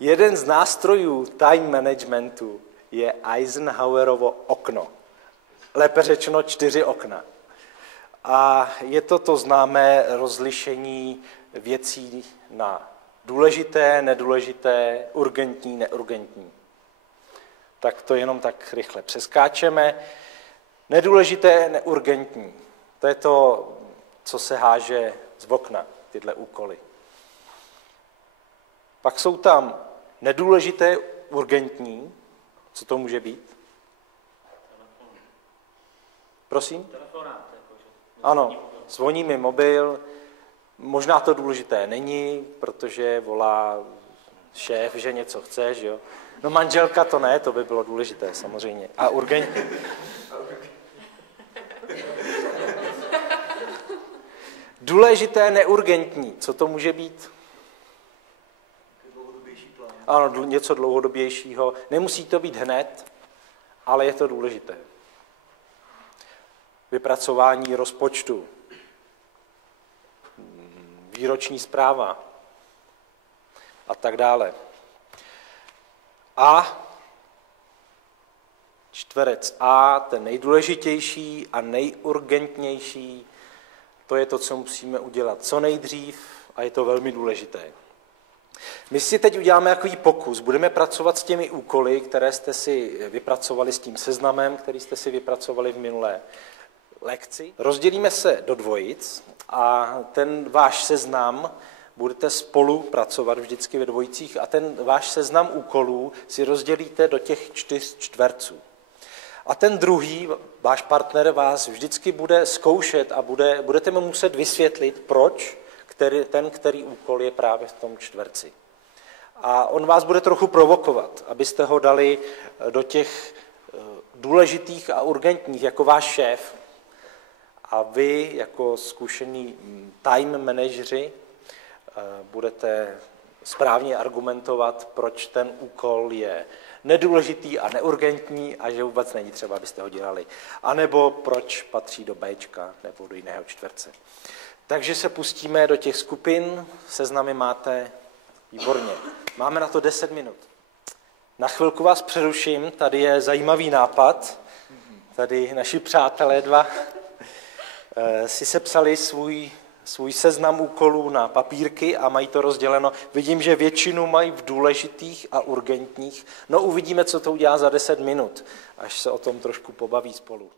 Jeden z nástrojů time managementu je Eisenhowerovo okno. Lépe řečeno 4 okna. A je to známé rozlišení věcí na důležité, nedůležité, urgentní, neurgentní. Tak to jenom tak rychle přeskáčeme. Nedůležité, neurgentní. To je to, co se háže z okna, tyhle úkoly. Pak jsou tam nedůležité, urgentní. Co to může být? Prosím? Telefonát. Ano, zvoní mi mobil. Možná to důležité není, protože volá šéf, že něco chce, že jo? No manželka to ne, to by bylo důležité samozřejmě. A urgentní. Důležité, neurgentní. Co to může být? Ano, něco dlouhodobějšího. Nemusí to být hned, ale je to důležité. Vypracování rozpočtu. Výroční zpráva. A tak dále. A čtverec A, ten nejdůležitější a nejurgentnější, to je to, co musíme udělat co nejdřív a je to velmi důležité. My si teď uděláme takový pokus. Budeme pracovat s těmi úkoly, které jste si vypracovali, s tím seznamem, který jste si vypracovali v minulé lekci. Rozdělíme se do dvojic a ten váš seznam budete spolu pracovat vždycky ve dvojicích a ten váš seznam úkolů si rozdělíte do těch 4 čtverců. A ten druhý, váš partner, vás vždycky bude zkoušet a budete mu muset vysvětlit, proč který úkol je právě v tom čtverci. A on vás bude trochu provokovat, abyste ho dali do těch důležitých a urgentních, jako váš šéf. A vy, jako zkušení time manažeři, budete správně argumentovat, proč ten úkol je nedůležitý a neurgentní a že vůbec není třeba, abyste ho dělali. A nebo proč patří do Bčka nebo do jiného čtverce. Takže se pustíme do těch skupin, seznamy máte výborně. Máme na to 10 minut. Na chvilku vás přeruším, tady je zajímavý nápad. Tady naši přátelé dva si sepsali svůj seznam úkolů na papírky a mají to rozděleno. Vidím, že většinu mají v důležitých a urgentních. No uvidíme, co to udělá za 10 minut, až se o tom trošku pobaví spolu.